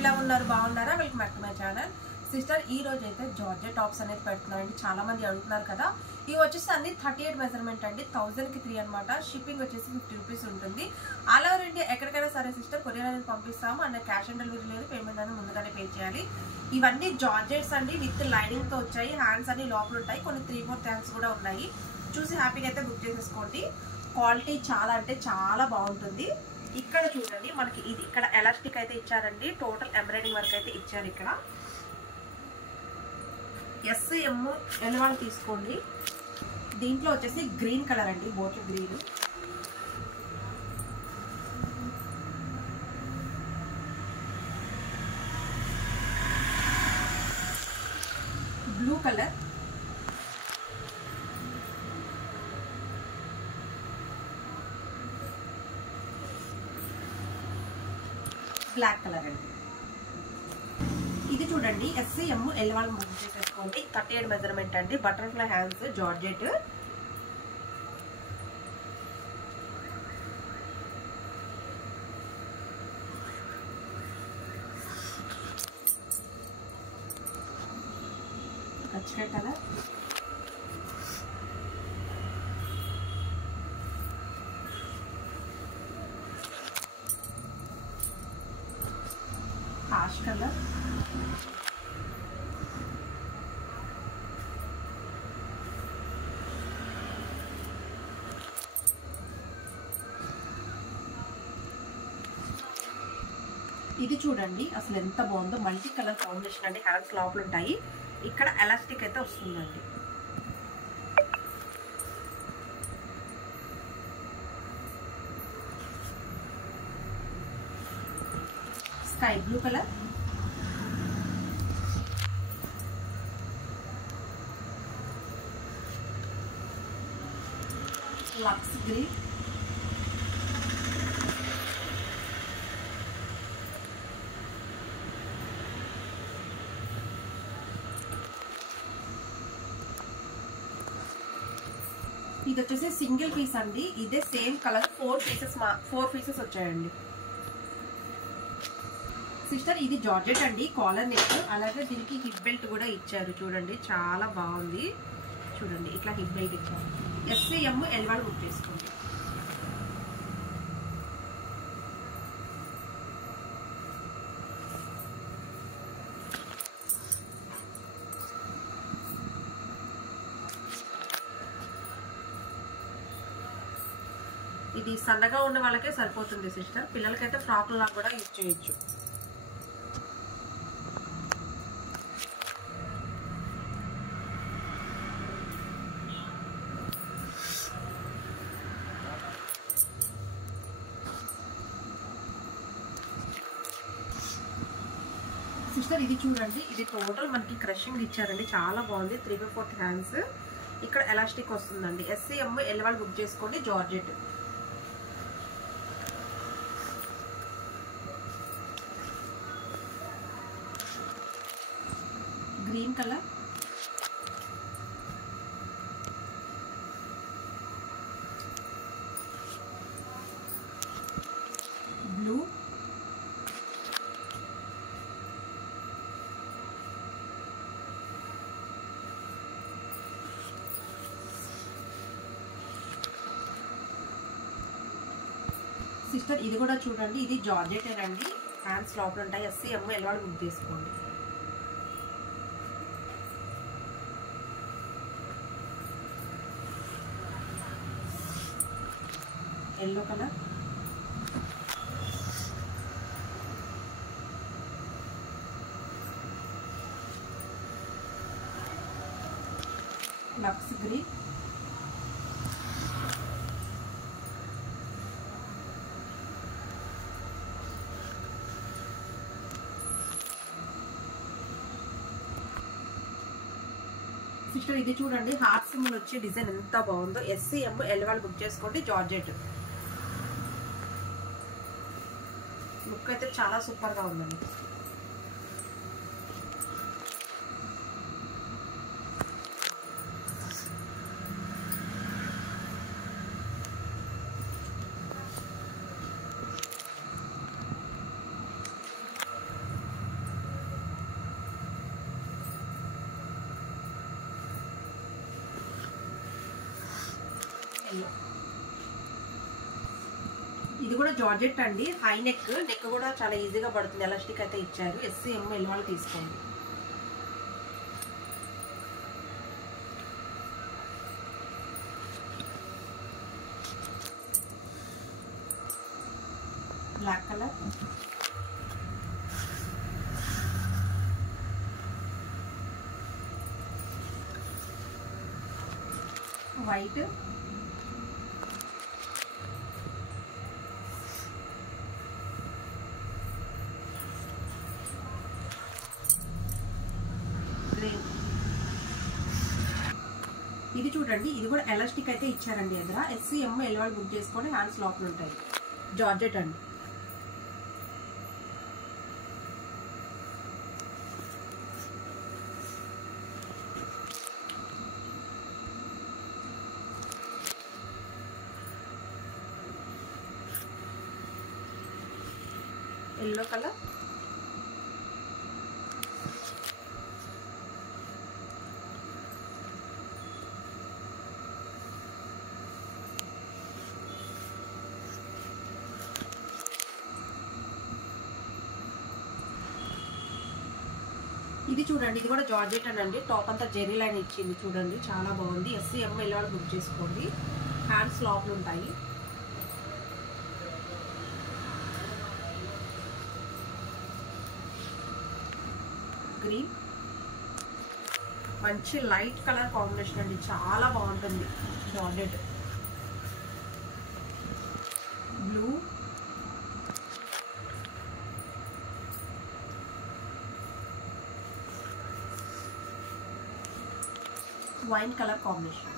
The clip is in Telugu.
ఎలా ఉన్నారు బాగున్నారా welcome back to my channel sister ఈ రోజు అయితే జార్జెట్ టాప్స్ అనేది పెడుతున్నారండి చాలా మంది అడుగుతున్నారు కదా ఇవి వచ్చేసి అన్ని 38 మెజర్మెంట్ అండి 1000 కి 3 అన్నమాట షిప్పింగ్ వచ్చేసి 50 రూపీస్ ఉంటుంది ఆల్ ఓవర్ ఇండియా ఎక్కడికైనా సరే సిస్టర్ కొరియర్ అనేది పంపిస్తాము అండ్ క్యాష్ ఆన్ డెలివరీ లేదు పేమెంట్ అనేది ముందుగానే పే చేయాలి ఇవన్నీ జార్జెట్స్ అండి విత్ లైనింగ్ తో వచ్చాయి హ్యాండ్స్ అన్ని లోపల ఉంటాయి కొన్ని 3-4 హ్యాండ్స్ కూడా ఉన్నాయి చూసి హ్యాపీగా అయితే బుక్ చేసేసుకోండి క్వాలిటీ చాలా అంటే చాలా బాగుంటుంది ఇక్కడ చూడండి మనకి ఇది ఇక్కడ ఎలాస్టిక్ అయితే ఇచ్చారండి టోటల్ ఎంబ్రాయిడింగ్ వర్క్ అయితే ఇచ్చారు ఇక్కడ ఎస్ఎం ఎల్1 తీసుకోండి దీంట్లో వచ్చేసి గ్రీన్ కలర్ అండి bottle green blue colour black colour అండి ఇది చూడండి ఎస్ఎం ఎల్1 బుక్ చేసేసుకోండి 38 మెజర్మెంట్ అండి బటర్ఫ్లై హ్యాండ్స్ జార్జెట్ కచ్చే కలర్ హాష్ కలర్ ఇది చూడండి అసలు ఎంత బాగుందో మల్టీ కలర్ కాంబినేషన్ అండి హ్యాండ్స్ లోపల ఉంటాయి ఇక్కడ ఎలాస్టిక్ అయితే వస్తుందండి స్కై బ్లూ కలర్ లక్స్ గ్రీన్ ఇది వచ్చేసి సింగిల్ పీస్ అండి ఇదే సేమ్ కలర్ 4 పీసెస్ వచ్చాయండి సిస్టర్ ఇది జార్జెట్ అండి కాలర్ నెక్ అలాగే దీనికి హిప్ బెల్ట్ కూడా ఇచ్చారు చూడండి చాలా బాగుంది చూడండి ఇట్లా హిప్ బెల్ట్ ఇచ్చారు ఎస్ఎం ఎల్1 బుక్ చేసుకోండి ఇది సన్నగా ఉన్న వాళ్ళకే సరిపోతుంది సిస్టర్ పిల్లలకైతే ఫ్రాక్ లాగా కూడా యూజ్ చేయొచ్చు సిస్టర్ ఇది చూడండి ఇది టోటల్ మనకి క్రషింగ్ ఇచ్చారండి చాలా బాగుంది 3/4 హ్యాండ్స్ ఇక్కడ ఎలాస్టిక్ వస్తుందండి ఎస్ఎం ఎల్1 బుక్ చేసుకోండి georgette green colour blue sister ఇది కూడా చూడండి ఇది జార్జెట్ అండి హ్యాండ్స్ లోపల ఉంటాయి ఎస్ఎం ఎల్1 బుక్ చేసుకోండి ఎల్లో కలర్ లక్స్ గ్రీన్ సిస్టర్ ఇది చూడండి హార్ట్ సింబల్ వచ్చే డిజైన్ ఎంత బాగుందో ఎస్ఎం ఎల్1 బుక్ చేసుకోండి జార్జెట్ లుక్ అయితే చాలా సూపర్ గా ఉందండి ఇది కూడా జార్జెట్ అండి, హై నెక్ కూడా చాలా ఈజీగా పడుతుంది, ఎలాస్టిక్ అయితే ఇచ్చారు. ఎస్సీ ఎం ఎల్ వాళ్ళు తీసుకోండి. Black colour, white, green. ఇది చూడండి, ఇది కూడా ఎలాస్టిక్ అయితే ఇచ్చారండి. ఎదుర ఎస్సీ ఎం ఎల్ వాళ్ళు బుక్ చేసుకొని హ్యాండ్స్ లోపల ఉంటాయి. జార్జెట్ అండి. ఎల్లో కలర్, ఇది చూడండి, ఇది కూడా జార్జెట్ అండి. టాప్ అంతా జెరీ లైన్ ఇచ్చింది చూడండి, చాలా బాగుంది. ఎస్సీ ఎం ఎల్ వాళ్ళు బుక్ చేసుకోండి, హ్యాండ్స్ లోపల ఉంటాయి. గ్రీన్, మంచి లైట్ కలర్ కాంబినేషన్ అండి, చాలా బాగుంటుంది. Georgette, blue, wine colour combination.